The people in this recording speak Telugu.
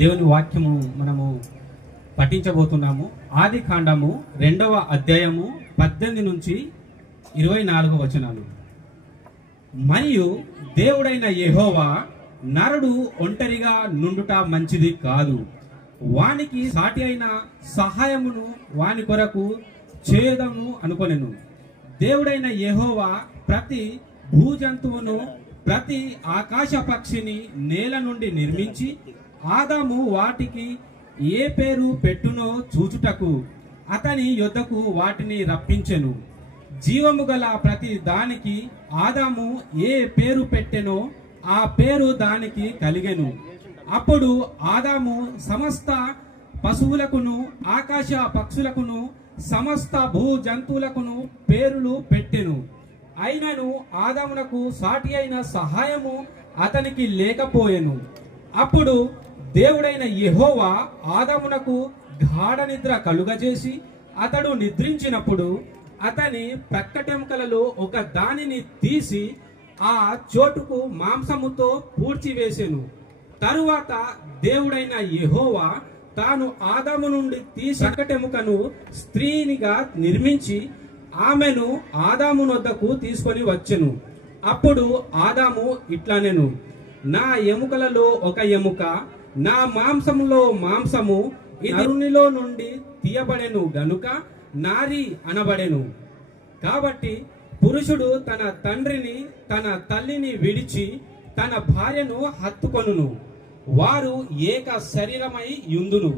దేవుని వాక్యము మనము పఠించబోతున్నాము. ఆది కాండము 2వ అధ్యాయము 18 నుంచి 24 వచనాలు. మరియు దేవుడైన యెహోవా, నరుడు ఒంటరిగా నుండుట మంచిది కాదు, వానికి సాటి అయిన సహాయమును వాని కొరకు చేయదము అనుకొనెను. దేవుడైన యెహోవా ప్రతి భూజంతువును ప్రతి ఆకాశ పక్షిని నేల నుండి నిర్మించి ఆదాము వాటికి ఏ పేరు పెట్టునో చూచుటకు అతని యొద్దకు వాటిని రప్పించెను. జీవము గల ప్రతి దానికి ఆదాము ఏ పేరు పెట్టెనో ఆ పేరు దానికి కలిగెను. అప్పుడు ఆదాము సమస్త పశువులకును ఆకాశ పక్షులకును సమస్త భూ జంతువులకును పేరులు పెట్టెను. అయినను ఆదామునకు సాటి అయిన సహాయము అతనికి లేకపోయెను. అప్పుడు దేవుడైన యెహోవా ఆదామునకు గాఢ నిద్ర కలుగజేసి అతడు నిద్రించినప్పుడు అతని ప్రక్కటెముకలలో ఒక దానిని తీసి ఆ చోటుకు మాంసముతో పూడ్చివేసెను. తరువాత దేవుడైన యెహోవా తాను ఆదాము నుండి తీసి ప్రక్కటెముకను స్త్రీనిగా నిర్మించి ఆమెను ఆదాము నొద్దకు తీసుకొని వచ్చెను. అప్పుడు ఆదాము ఇట్లనెను, నా ఎముకలలో ఒక ఎముక, నా మాంసములో మాంసము నరునిలో నుండి తీయబడెను గనుక నారి అనబడెను. కాబట్టి పురుషుడు తన తండ్రిని తన తల్లిని విడిచి తన భార్యను హత్తుకొనును, వారు ఏక శరీరమై యుందును.